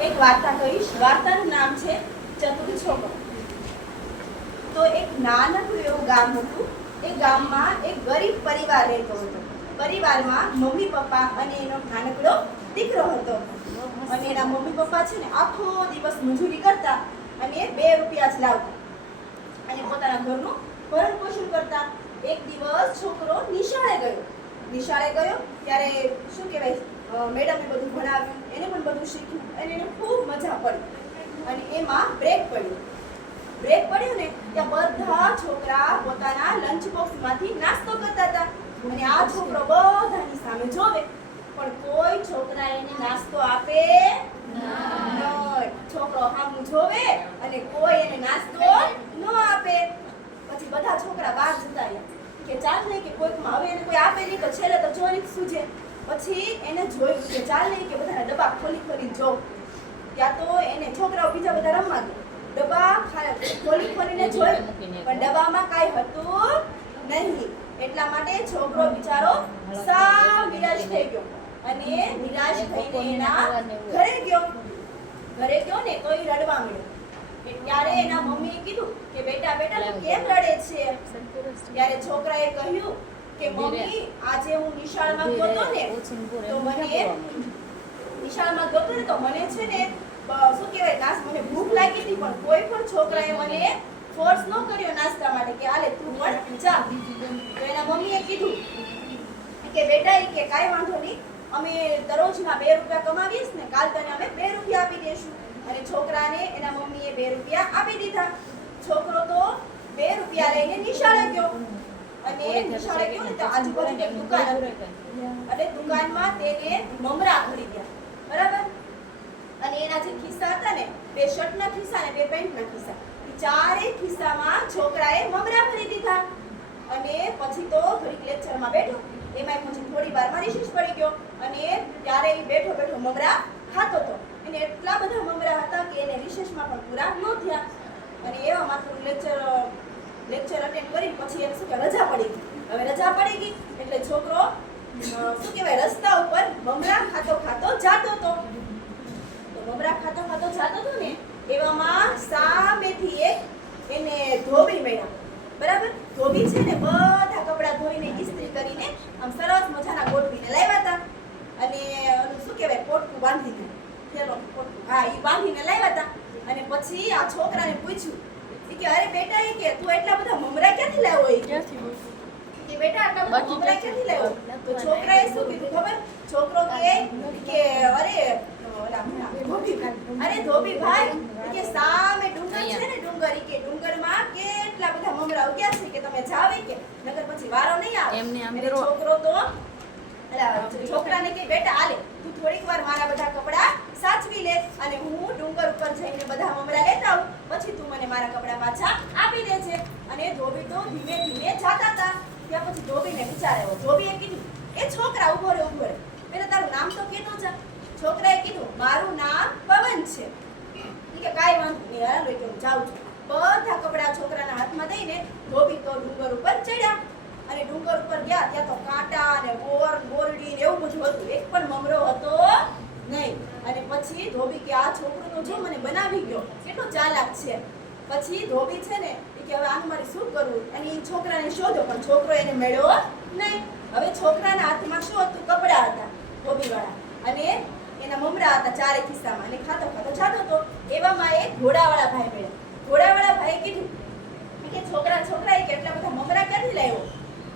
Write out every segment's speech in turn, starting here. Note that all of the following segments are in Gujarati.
એક વાર્તા કહીશ. વાર્તાનું નામ છે ચતુર છોકરો. તો એક નાનકડું એવું ગામ હતું. એ ગામમાં એક ગરીબ પરિવાર રહેતો હતો. પરિવારમાં મમ્મી, પપ્પા અને એનો નાનકડો દીકરો હતો. અને એના મમ્મી, પપ્પા છે ને આખો દિવસ મજૂરી કરતા અને બે રૂપિયા જ લાવતા. અને પોતાના ઘરનું ભરણ પોષણ કરતા. એક દિવસ છોકરો નિશાળે ગયો. નિશાળે ગયો. ત્યારે શું કહેવાય મેડમે બધું ભણાવ્યું, એને પણ બધું શીખ્યું અને એને ખૂબ મજા પડી. અને એમાં બ્રેક પડ્યો. બ્રેક પડ્યો ને, ત્યાં બધા છોકરા પોતાના લંચ બોક્સમાંથી નાસ્તો કરતા હતા. અને આ છોકરો બધાની સામે જોવે. પણ કોઈ છોકરા એને નાસ્તો આપે છોકરો હામું જોવે અને કોઈ એને નાસ્તો ન આપે. પછી બધા છોકરા બહાર જતા રહ્યા. કે ચાલ કે કોઈકમાં હવે એને કોઈ આપે નહીં, તો છેલ્લે તો જોવાની સૂજે. પછી એને જોયું કે ચાલ નહીં કે બધાના ડબ્બા ખોલી ખોલી જો. ત્યાં તો એને છોકરાઓ બીજા બધા રમવા ગયા ડબ્બા ખોલી ખોલીને જોયું પણ ડબ્બામાં કાંઈ હતું નહીં. એટલા માટે છોકરો બિચારો સાવ નિરાશ થઈ ગયો. અને નિરાશ થઈને એના ઘરે ગયો. ઘરે ગયો ને મળ્યો કે ત્યારે એના મમ્મીએ કીધું કે બેટા બેટા તું કેમ રડે છે? ત્યારે છોકરાએ કહ્યું કે મમ્મી આજે હું નિશાળમાં ગયો ને તો મને નિશાળમાં ગયો ને તો મને છે ને શું કહેવાય નાસ મને ભૂખ લાગી હતી પણ કોઈ પણ છોકરાએ મને ફોર્સ ન કર્યો નાસ્તા માટે કે આલે તું પણ જા. તો એના મમ્મીએ કીધું કે બેટા એ કે કાંઈ વાંધો નહીં. અમે દરરોજના બે રૂપિયા કમાવીશ ને કાલ તને અમે બે રૂપિયા આપી દઈશું અને છોકરાને એના મમ્મીએ બે રૂપિયા આપી દીધા. છોકરો તો બે રૂપિયા લઈને નિશાળે ગયો. અને નિશાળે ગયો ને તો આજુબાજુ એક દુકાન અને દુકાનમાં તેને મમરા ખરીદ્યા બરાબર? અને એના જે ખિસ્સા હતા ને બે શર્ટના ખિસ્સા ને બે પેન્ટના ખિસ્સા ચારે ખિસ્સામાં છોકરાએ મમરા ભરી દીધા. અને પછી તો ઘડીક લેક્ચરમાં બેઠો. એમાં પછી થોડી વારમાં રિશેષ પડી ગયો. અને ત્યારે બેઠો બેઠો મમરા ખાતો હતો. એને એટલા બધા મમરા હતા કે એને રિશેષમાં પણ પૂરા ન થયા. અને એવામાં થોડું લેક્ચર લેક્ચર અટેન્ડ કરી પછી એમ શું કે રજા પડી ગઈ. હવે રજા પડી ગઈ એટલે છોકરો શું કહેવાય, રસ્તા ઉપર મમરા ખાતો ખાતો જાતો તો મમરા ખાતો ખાતો જાતો હતો ને, એવામાં સામેથી એક એને ધોબી મળ્યા બરાબર ધોબી છે ને બધા કપડાં ધોઈને ઇસ્ત્રી કરીને આમ સરસ મજાના ગોઠવીને લાવ્યા હતા અને ઓલું શું કહેવાય પોટકું બાંધીને થેલો પોટકું હા એ બાંધીને લાવ્યા હતા અને પછી આ છોકરાને પૂછ્યું કે અરે બેટા એ કે તું એટલા બધા મમરા ક્યાંથી લાવ્યો એ? કે કે બેટા આટલા બધા મમરા ક્યાંથી લાવ્યો? તો છોકરાએ શું કીધું ખબર? છોકરો કે કે અરે અરે ધોબી ભાઈ કે સામે ડુંગર છે ને ડુંગર કે ડુંગરમાં કેટલા બધા મમરા ઉગ્યા છે કે તમે જાવ કે નગર પછી વારો નહીં આવે. એમને આમ છોકરો તો છોકરાને કે બેટા આલે તું થોડીક વાર મારા બધા કપડા સાચવી લે અને હું જઈને બધા મમરા લેતા આવું. પછી તું મને મારા કપડા પાછા આપી દેજે. અને ધોબી તો ધીમે ધીમે જાતા હતા. ત્યાં પછી ધોબીને વિચાર્યો ધોબીએ કીધું એ છોકરા ઊભો રે ઊભો રે. પેલા તારું નામ તો કીધું છે છોકરાએ કીધું, મારું નામ પવન છે. કે, કાંઈ વાંધો નહીં, હાલો કે હું જાઉં છું. બધા કપડા છોકરાના હાથમાં દઈને ધોબી તો ડુંગર ઉપર ચડ્યા. અને ડુંગર ઉપર ગયા, ત્યાં તો કાંટા અને બોર, બોરડી ને એવું બધું હતું. એક પણ મમરો હતો નહીં. અને પછી ધોબી કે આ છોકરો જો મને બનાવી ગયો, કેટલો ચાલાક છે. પછી ધોબી છે ને કે હવે આનું મારે શું કરવું? અને એ છોકરાને શોધો, પણ છોકરો એને મળ્યો નહીં. હવે છોકરાના હાથમાં શું હતું કપડાં હતા, ધોબીવાળા. અને એના મમરા હતા ચારે ખિસ્સામાં. અને ખાતો ખાતો જાતો હતો. એવામાં એક ઘોડાવાળા ભાઈ મળ્યા. ઘોડાવાળા ભાઈએ કીધું ઈ કે છોકરા છોકરા ઈ કે એટલા બધા મમરા ક્યાંથી લાવ્યો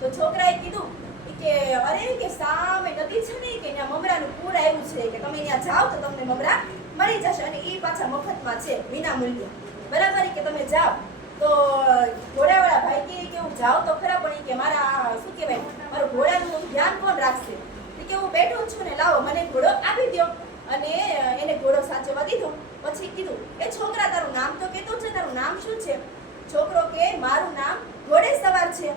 તો છોકરાએ કીધું ઈ કે અરે ઈ કે સામે નદી છે ને ઈ કે ત્યાં મમરાનું પૂર આવ્યું છે કે તમે ત્યાં જાઓ તો તમને મમરા મળી જશે અને એ પાછા મફતમાં છે, વિના મૂલ્યે. બરાબર કે તમે જાઓ? તો ઘોડાવાળા ભાઈ કે હું જાઉં તો ખરા, પણ કે મારા, શું કહેવાય, મારું ઘોડાનું ધ્યાન કોણ રાખશે? કે હું બેઠો છું ને, લાવો, મને ઘોડો આપી દ્યો. અને એને ઘોડો સાચવવા દીધો. પછી કીધું, એ છોકરા, તારું નામ તો કેતો છે, તારું નામ શું છે? છોકરો કે, મારું નામ ઘોડે સવાર છે.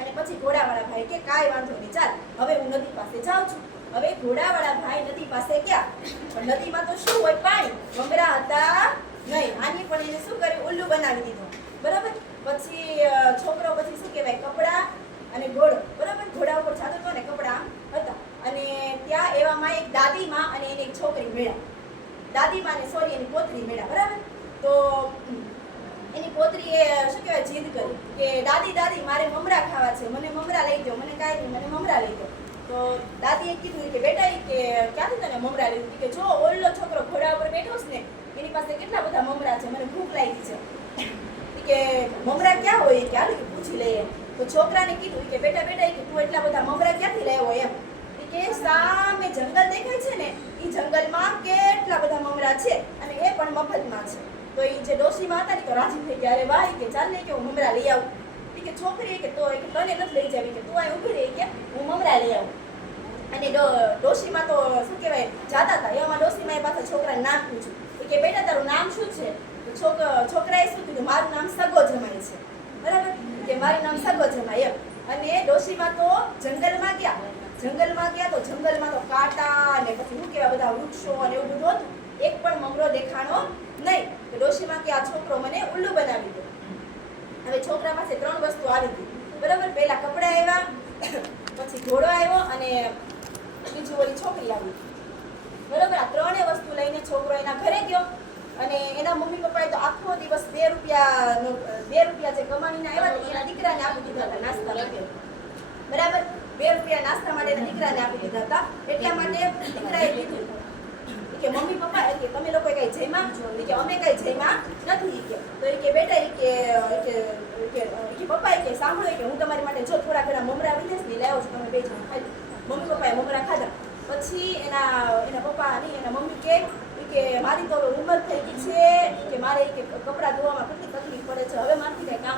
અને પછી ઘોડાવાળા ભાઈ કે, કાંઈ વાંધો નહીં, ચાલ, હવે હું નદી પાસે જાઉં છું. હવે ઘોડાવાળા ભાઈ નદી પાસે ગયા. પણ નદીમાં તો શું હોય? પાણી. મમરા હતા નહીં. આની પણ એને શું કર્યું? ઉલ્લુ બનાવી દીધું. બરાબર? પછી છોકરો પછી શું કહેવાય? કપડા અને ઘોડો બરાબર? ઘોડા ઉપર જાતો હતો ને, કપડા હતા. અને ત્યાં એવામાં એક દાદીમાં અને એની એક છોકરી મેળ્યા. દાદીમાં અને સોરી, એની પોતરી મેળા બરાબર? તો એની પોતરીએ, શું કહેવાય, જીદ કરી કે, દાદી દાદી, મારે મમરા ખાવા છે. મને મમરા લઈ દો મને કાંઈ નહીં. મને મમરા લઈ દો તો દાદીએ કીધું કે, બેટા કે ક્યાંથી તને મમરા લીધું? કે જો ઓલ્લો છોકરો ઘોડા ઉપર બેઠો છે ને, એની પાસે કેટલા બધા મમરા છે? મને ભૂખ લાગી છે. કે, મમરા ક્યાં હોય? કે, હાલ પૂછી લઈએ. તો છોકરાને કીધું કે, બેટા બેટા કે, તું એટલા બધા મમરા ક્યાંથી લાવ્યો એમ. કે સામે જંગલ દેખાય છે ને, એ જંગલમાં કેટલા બધા મમરા છે અને એ પણ મફતમાં છે. તો એ જે ડોશીમાં હતા ને તો રાજી થઈ ગયા. અરે ભાઈ કે, ચાલ ને કે, હું મમરા લઈ આવું. કે છોકરી કે તો કે તને નથી લઈ જવી કે તું અહીં ઊભી રહી કે હું મમરા લઈ આવું. અને ડોશીમાં તો શું કહેવાય, જાતા હતા. એમાં ડોશીમાં એ પાછા છોકરાને નામ પૂછ્યું કે, બેટા, તારું નામ શું છે? છોકરાએ શું કીધું? મારું નામ સગો જમાય છે. બરાબર? કે, મારું નામ સગો જમાય એમ. અને ડોશીમાં તો જંગલમાં ગયા. જંગલમાં ગયા તો જંગલમાં તો કાંટા અને પછી શું કહેવાય, બધા વૃક્ષો અને એવું બધું હતું. એક પણ મમરો દેખાણો નહીં. ડોશીમાં કે આ છોકરો મને ઉલ્લુ બનાવી દો. હવે છોકરા પાસે ત્રણ વસ્તુ આવી હતી બરાબર? પહેલા કપડાં આવ્યા, પછી ઘોડો આવ્યો અને બીજું ઓલી છોકરી આવી. બરાબર? આ ત્રણેય વસ્તુ લઈને છોકરો એના ઘરે ગયો અને એના મમ્મી પપ્પાએ તો આખો દિવસ બે રૂપિયા બે રૂપિયા જે કમાણીને આવ્યા ને એના દીકરાને આપી દીધા હતા નાસ્તા બરાબર? બે રૂપિયા નાસ્તા માટે દીકરાને આપી દીધા હતા. એટલા માટે દીકરાએ કીધું કે મમ્મી, પપ્પા કે તમે લોકો કઈ જયમાં છો કે અમે કઈ જયમાં નથી કે. તો એ કે બેટા એ કે કે પપ્પા કે સાંભળો કે હું તમારી માટે જો થોડા ઘણા મમરા વિદેશ ને લાવ્યો છું, તમે બે જણ ખાઈ મમ્મી, પપ્પાએ મમરા ખાધા. પછી એના એના પપ્પા અને એના મમ્મી કે કે મારી તો ઉંમર થઈ ગઈ છે કે મારે કે કપડાં ધોવામાં કેટલી તકલીફ પડે છે, હવે મારથી કઈ કામ